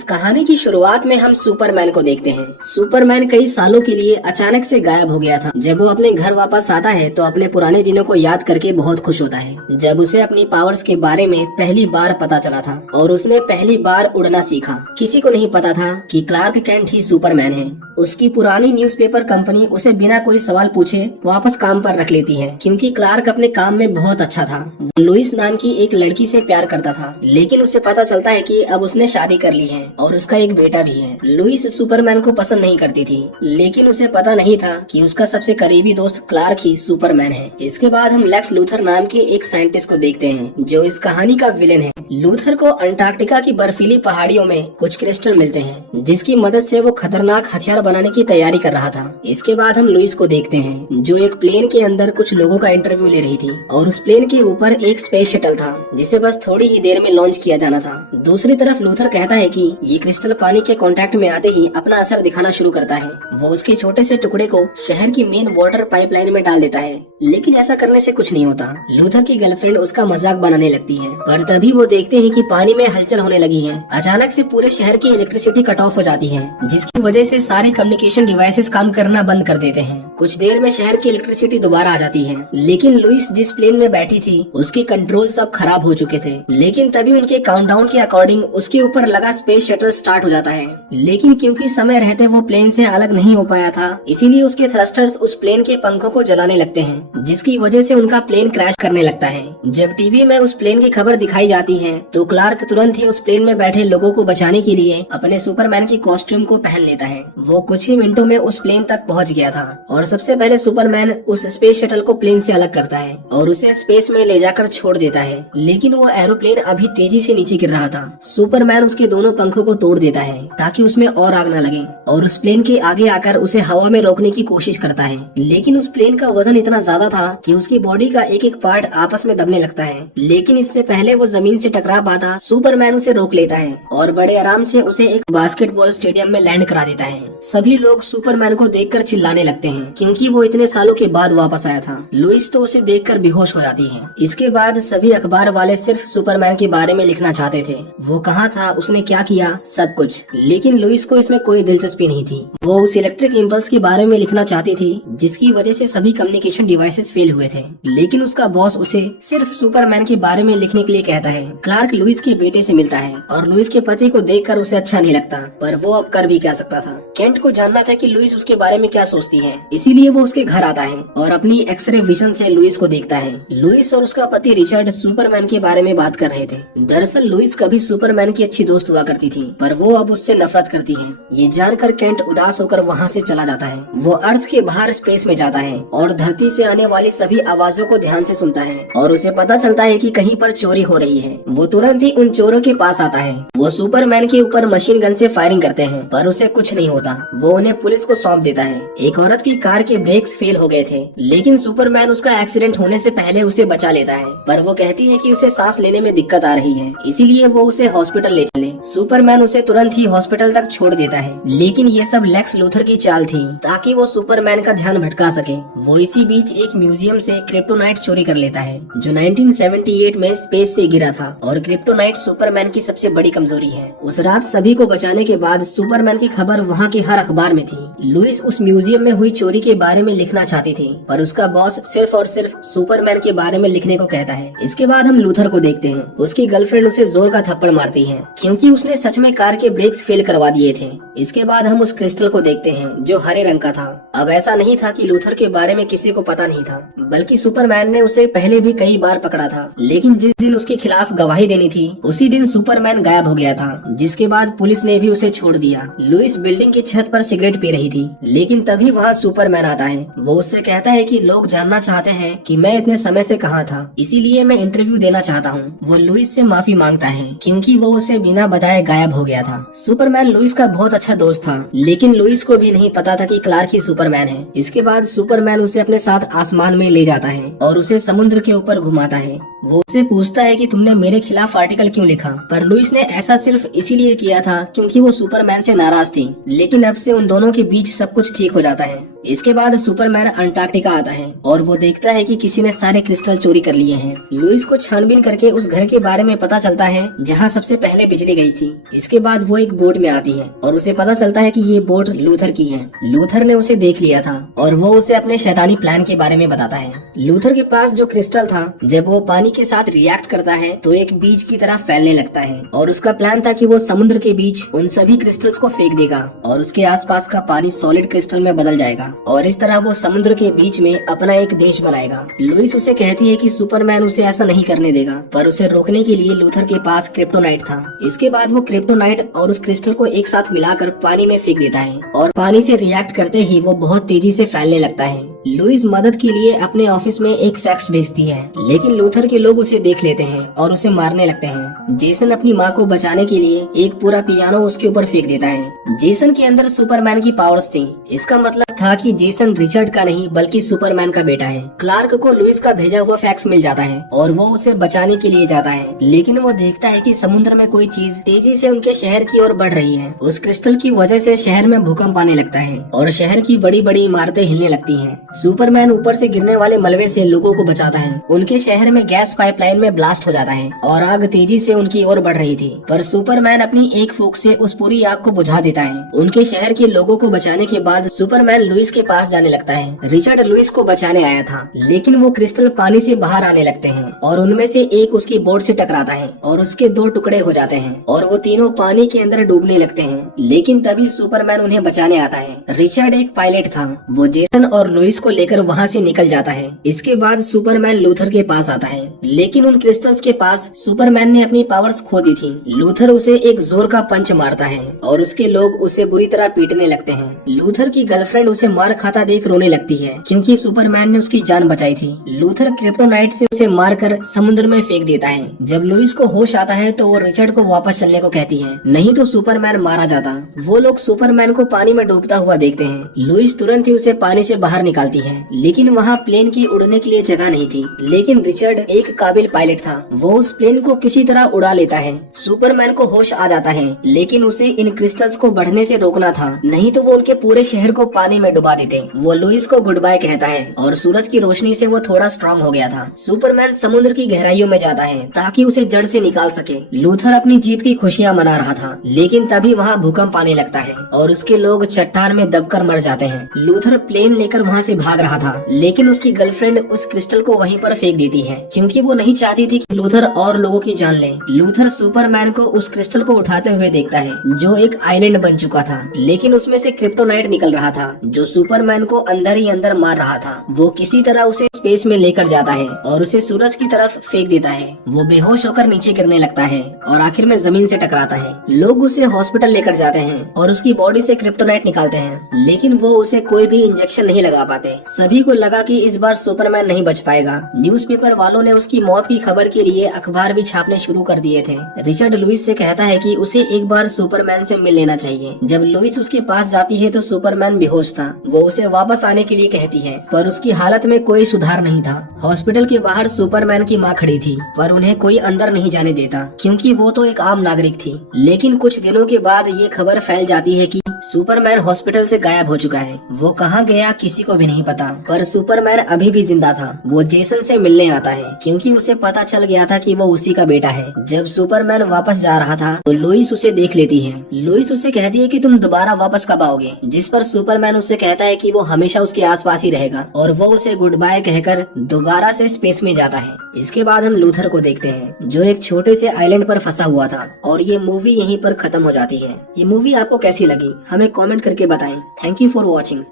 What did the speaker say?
इस कहानी की शुरुआत में हम सुपरमैन को देखते हैं। सुपरमैन कई सालों के लिए अचानक से गायब हो गया था। जब वो अपने घर वापस आता है तो अपने पुराने दिनों को याद करके बहुत खुश होता है। जब उसे अपनी पावर्स के बारे में पहली बार पता चला था और उसने पहली बार उड़ना सीखा। किसी को नहीं पता था कि क्लार्क कैंट ही सुपरमैन है। उसकी पुरानी न्यूज़पेपर कंपनी उसे बिना कोई सवाल पूछे वापस काम पर रख लेती है, क्योंकि क्लार्क अपने काम में बहुत अच्छा था। वो लुइस नाम की एक लड़की से प्यार करता था, लेकिन उसे पता चलता है कि अब उसने शादी कर ली है और उसका एक बेटा भी है। लुइस सुपरमैन को पसंद नहीं करती थी, लेकिन उसे पता नहीं था कि उसका सबसे करीबी दोस्त क्लार्क ही सुपरमैन है। इसके बाद हम लेक्स लूथर नाम के एक साइंटिस्ट को देखते हैं, जो इस कहानी का विलेन है। लूथर को अंटार्कटिका की बर्फीली पहाड़ियों में कुछ क्रिस्टल मिलते हैं, जिसकी मदद से वो खतरनाक हथियार बनाने की तैयारी कर रहा था। इसके बाद हम लुइस को देखते हैं, जो एक प्लेन के अंदर कुछ लोगों का इंटरव्यू ले रही थी और उस प्लेन के ऊपर एक स्पेस शटल था, जिसे बस थोड़ी ही देर में लॉन्च किया जाना था। दूसरी तरफ लूथर कहता है कि ये क्रिस्टल पानी के कांटेक्ट में आते ही अपना असर दिखाना शुरू करता है। वो उसके छोटे से टुकड़े को शहर की मेन वाटर पाइपलाइन में डाल देता है, लेकिन ऐसा करने से कुछ नहीं होता। लूथर की गर्लफ्रेंड उसका मजाक बनाने लगती है, पर तभी वो देखते हैं कि पानी में हलचल होने लगी है। अचानक से पूरे शहर की इलेक्ट्रिसिटी कट ऑफ हो जाती है, जिसकी वजह से सारे कम्युनिकेशन डिवाइसेस काम करना बंद कर देते हैं। कुछ देर में शहर की इलेक्ट्रिसिटी दोबारा आ जाती है, लेकिन लुइस जिस प्लेन में बैठी थी उसके कंट्रोल सब खराब हो चुके थे। लेकिन तभी उनके काउंटडाउन के अकॉर्डिंग उसके ऊपर लगा स्पेस शटल स्टार्ट हो जाता है, लेकिन क्योंकि समय रहते वो प्लेन से अलग नहीं हो पाया था, इसीलिए उसके थ्रस्टर्स उस प्लेन के पंखों को जलाने लगते हैं, जिसकी वजह से उनका प्लेन क्रैश करने लगता है। जब टीवी में उस प्लेन की खबर दिखाई जाती है तो क्लार्क तुरंत ही उस प्लेन में बैठे लोगों को बचाने के लिए अपने सुपरमैन की कॉस्ट्यूम को पहन लेता है। वो कुछ ही मिनटों में उस प्लेन तक पहुंच गया था और सबसे पहले सुपरमैन उस स्पेस शटल को प्लेन से अलग करता है और उसे स्पेस में ले जाकर छोड़ देता है। लेकिन वो एरोप्लेन अभी तेजी से नीचे गिर रहा था। सुपरमैन उसके दोनों पंखों को तोड़ देता है ताकि उसमें और आग न लगे, और उस प्लेन के आगे आकर उसे हवा में रोकने की कोशिश करता है। लेकिन उस प्लेन का वजन इतना ज्यादा था कि उसकी बॉडी का एक एक पार्ट आपस में दबने लगता है। लेकिन इससे पहले वो जमीन से टकरा पाता, सुपरमैन उसे रोक लेता है और बड़े आराम से उसे एक बास्केटबॉल स्टेडियम में लैंड करा देता है। सभी लोग सुपरमैन को देखकर चिल्लाने लगते हैं, क्योंकि वो इतने सालों के बाद वापस आया था। लुइस तो उसे देखकर बेहोश हो जाती है। इसके बाद सभी अखबार वाले सिर्फ सुपरमैन के बारे में लिखना चाहते थे, वो कहाँ था, उसने क्या किया, सब कुछ। लेकिन लुइस को इसमें कोई दिलचस्पी नहीं थी। वो उस इलेक्ट्रिक इम्पल्स के बारे में लिखना चाहती थी, जिसकी वजह से सभी कम्युनिकेशन डिवाइसेस फेल हुए थे। लेकिन उसका बॉस उसे सिर्फ सुपरमैन के बारे में लिखने के लिए कहता है। क्लार्क लुइस के बेटे से मिलता है और लुइस के पति को देखकर उसे अच्छा नहीं लगता, पर वो अब कर भी क्या सकता था। केंट को जानना था कि लुइस उसके बारे में क्या सोचती है, इसीलिए वो उसके घर आता है और अपनी एक्सरे विजन से लुइस को देखता है। लुइस और उसका पति रिचर्ड सुपरमैन के बारे में बात कर रहे थे। दरअसल लुइस कभी सुपरमैन की अच्छी दोस्त हुआ करती थी, पर वो अब उससे नफरत करती है। ये जानकर केंट उदास होकर वहाँ से चला जाता है। वो अर्थ के बाहर स्पेस में जाता है और धरती से आने वाली सभी आवाजों को ध्यान से सुनता है, और उसे पता चलता है कि कहीं पर चोरी हो रही है। वो तुरंत ही उन चोरों के पास आता है। वो सुपरमैन के ऊपर मशीन गन से फायरिंग करते हैं, पर उसे कुछ नहीं होता। वो उन्हें पुलिस को सौंप देता है। एक औरत की कार के ब्रेक्स फेल हो गए थे, लेकिन सुपरमैन उसका एक्सीडेंट होने से पहले उसे बचा लेता है, पर वो कहती है कि उसे सांस लेने में दिक्कत आ रही है, इसीलिए वो उसे हॉस्पिटल ले चले। सुपरमैन उसे तुरंत ही हॉस्पिटल तक छोड़ देता है। लेकिन ये सब लेक्स लूथर की चाल थी, ताकि वो सुपरमैन का ध्यान भटका सके। वो इसी बीच एक म्यूजियम से क्रिप्टोनाइट चोरी कर लेता है, जो 1978 में स्पेस से गिरा था, और क्रिप्टोनाइट सुपरमैन की सबसे बड़ी कमजोरी है। उस रात सभी को बचाने के बाद सुपरमैन की खबर वहाँ के हर अखबार में थी। लुइस उस म्यूजियम में हुई चोरी के बारे में लिखना चाहती थी, पर उसका बॉस सिर्फ और सिर्फ सुपरमैन के बारे में लिखने को कहता है। इसके बाद हम लूथर को देखते हैं। उसकी गर्लफ्रेंड उसे जोर का थप्पड़ मारती है, क्योंकि उसने सच में कार के ब्रेक्स फेल करवा दिए थे। इसके बाद हम उस क्रिस्टल को देखते हैं, जो हरे रंग का था। अब ऐसा नहीं था कि लूथर के बारे में किसी को पता नहीं था, बल्कि सुपरमैन ने उसे पहले भी कई बार पकड़ा था। लेकिन जिस दिन उसके खिलाफ गवाही देनी थी, उसी दिन सुपरमैन गायब हो गया था, जिसके बाद पुलिस ने भी उसे छोड़ दिया। लुइस बिल्डिंग की छत पर सिगरेट पी रही थी, लेकिन तभी वहाँ सुपरमैन आता है। वो उससे कहता है कि लोग जानना चाहते हैं कि मैं इतने समय से कहाँ था, इसीलिए मैं इंटरव्यू देना चाहता हूँ। वो लुइस से माफी मांगता है, क्योंकि वो उसे बिना बताए गायब हो गया था। सुपरमैन लुइस का बहुत अच्छा दोस्त था, लेकिन लुइस को भी नहीं पता था कि क्लार्क ही सुपरमैन है। इसके बाद सुपरमैन उसे अपने साथ आसमान में ले जाता है और उसे समुद्र के ऊपर घुमाता है। वो उससे पूछता है कि तुमने मेरे खिलाफ आर्टिकल क्यों लिखा, पर लुइस ने ऐसा सिर्फ इसीलिए किया था क्योंकि वो सुपरमैन से नाराज थी। लेकिन अब से उन दोनों के बीच सब कुछ ठीक हो जाता है। इसके बाद सुपरमैन अंटार्कटिका आता है और वो देखता है कि किसी ने सारे क्रिस्टल चोरी कर लिए हैं। लुइस को छानबीन करके उस घर के बारे में पता चलता है जहाँ सबसे पहले बिजली गई थी। इसके बाद वो एक बोट में आती है और उसे पता चलता है कि ये बोट लूथर की है। लूथर ने उसे देख लिया था और वो उसे अपने शैतानी प्लान के बारे में बताता है। लूथर के पास जो क्रिस्टल था, जब वो पानी के साथ रिएक्ट करता है तो एक बीज की तरह फैलने लगता है और उसका प्लान था कि वो समुद्र के बीच उन सभी क्रिस्टल्स को फेंक देगा और उसके आसपास का पानी सॉलिड क्रिस्टल में बदल जाएगा और इस तरह वो समुद्र के बीच में अपना एक देश बनाएगा। लुइस उसे कहती है कि सुपरमैन उसे ऐसा नहीं करने देगा, पर उसे रोकने के लिए लूथर के पास क्रिप्टोनाइट था। इसके बाद वो क्रिप्टोनाइट और उस क्रिस्टल को एक साथ मिलाकर पानी में फेंक देता है और पानी से रिएक्ट करते ही वो बहुत तेजी से फैलने लगता है। लुइस मदद के लिए अपने ऑफिस में एक फैक्स भेजती है, लेकिन लूथर के लोग उसे देख लेते हैं और उसे मारने लगते हैं। जेसन अपनी माँ को बचाने के लिए एक पूरा पियानो उसके ऊपर फेंक देता है। जेसन के अंदर सुपरमैन की पावर्स थी। इसका मतलब था कि जेसन रिचर्ड का नहीं बल्कि सुपरमैन का बेटा है। क्लार्क को लुइस का भेजा हुआ फैक्स मिल जाता है और वो उसे बचाने के लिए जाता है, लेकिन वो देखता है कि समुद्र में कोई चीज तेजी से उनके शहर की ओर बढ़ रही है। उस क्रिस्टल की वजह से शहर में भूकंप आने लगता है और शहर की बड़ी बड़ी इमारतें हिलने लगती हैं। सुपरमैन ऊपर से गिरने वाले मलबे से लोगों को बचाता है। उनके शहर में गैस पाइपलाइन में ब्लास्ट हो जाता है और आग तेजी से उनकी ओर बढ़ रही थी, पर सुपरमैन अपनी एक फूंक से उस पूरी आग को बुझा देता है। उनके शहर के लोगों को बचाने के बाद सुपरमैन लुइस के पास जाने लगता है। रिचर्ड लुइस को बचाने आया था, लेकिन वो क्रिस्टल पानी से बाहर आने लगते हैं और उनमें से एक उसकी बोट से टकराता है और उसके 2 टुकड़े हो जाते हैं और वो तीनों पानी के अंदर डूबने लगते हैं। लेकिन तभी सुपरमैन उन्हें बचाने आता है। रिचर्ड एक पायलट था, वो जेसन और लुइस को लेकर वहाँ से निकल जाता है। इसके बाद सुपरमैन लूथर के पास आता है, लेकिन उन क्रिस्टल्स के पास सुपरमैन ने अपनी पावर्स खो दी थी। लूथर उसे एक जोर का पंच मारता है और उसके लोग उसे बुरी तरह पीटने लगते हैं। लूथर की गर्लफ्रेंड उसे मार खाता देख रोने लगती है क्योंकि सुपरमैन ने उसकी जान बचाई थी। लूथर क्रिप्टोनाइट से उसे मारकर समुद्र में फेंक देता है। जब लुइस को होश आता है तो वो रिचर्ड को वापस चलने को कहती है, नहीं तो सुपरमैन मारा जाता। वो लोग सुपरमैन को पानी में डूबता हुआ देखते हैं। लुइस तुरंत ही उसे पानी से बाहर निकालती है, लेकिन वहाँ प्लेन की उड़ने के लिए जगह नहीं थी। लेकिन रिचर्ड एक काबिल पायलट था, वो उस प्लेन को किसी तरह उड़ा लेता है। सुपरमैन को होश आ जाता है, लेकिन उसे इन क्रिस्टल्स को बढ़ने से रोकना था, नहीं तो वो उनके पूरे शहर को पानी में डुबा देते। वो लुइस को गुड बाय कहता है और सूरज की रोशनी से वो थोड़ा स्ट्रांग हो गया था। सुपरमैन समुद्र की गहराइयों में जाता है ताकि उसे जड़ से निकाल सके। लूथर अपनी जीत की खुशियाँ मना रहा था, लेकिन तभी वहाँ भूकंप आने लगता है और उसके लोग चट्टान में दबकर मर जाते हैं। लूथर प्लेन लेकर वहाँ से भाग रहा था, लेकिन उसकी गर्लफ्रेंड उस क्रिस्टल को वहीं पर फेंक देती है क्योंकि वो नहीं चाहती थी कि लूथर और लोगों की जान ले। लूथर सुपरमैन को उस क्रिस्टल को उठाते हुए देखता है जो एक आइलैंड बन चुका था, लेकिन उसमें से क्रिप्टोनाइट निकल रहा था जो सुपरमैन को अंदर ही अंदर मार रहा था। वो किसी तरह उसे स्पेस में लेकर जाता है और उसे सूरज की तरफ फेंक देता है। वो बेहोश होकर नीचे गिरने लगता है और आखिर में जमीन से टकराता है। लोग उसे हॉस्पिटल लेकर जाते हैं और उसकी बॉडी से क्रिप्टोनाइट निकालते हैं, लेकिन वो उसे कोई भी इंजेक्शन नहीं लगा पाते। सभी को लगा कि इस बार सुपरमैन नहीं बच पाएगा। न्यूज़पेपर वालों ने उसकी मौत की खबर के लिए अखबार भी छापने शुरू कर दिए थे। रिचर्ड लुइस से कहता है कि उसे एक बार सुपरमैन से मिल लेना चाहिए। जब लुइस उसके पास जाती है तो सुपरमैन बेहोश था। वो उसे वापस आने के लिए कहती है, पर उसकी हालत में कोई सुधार नहीं था। हॉस्पिटल के बाहर सुपरमैन की माँ खड़ी थी, पर उन्हें कोई अंदर नहीं जाने देता क्योंकि वो तो एक आम नागरिक थी। लेकिन कुछ दिनों के बाद ये खबर फैल जाती है कि सुपरमैन हॉस्पिटल से गायब हो चुका है। वो कहाँ गया किसी को भी नहीं पता, पर सुपरमैन अभी भी जिंदा था। वो जेसन से मिलने आता है क्योंकि उसे पता चल गया था कि वो उसी का बेटा है। जब सुपरमैन वापस जा रहा था तो लुइस उसे देख लेती है। लुइस उसे कहती है कि तुम दोबारा वापस कब आओगे, जिस पर सुपरमैन उसे कहता है कि वो हमेशा उसके आसपास ही रहेगा और वो उसे गुड बाय कहकर दोबारा से स्पेस में जाता है। इसके बाद हम लूथर को देखते हैं जो एक छोटे से आइलैंड पर फंसा हुआ था और ये मूवी यहीं पर खत्म हो जाती है। ये मूवी आपको कैसी लगी हमें कमेंट करके बताएं। Thank you for watching.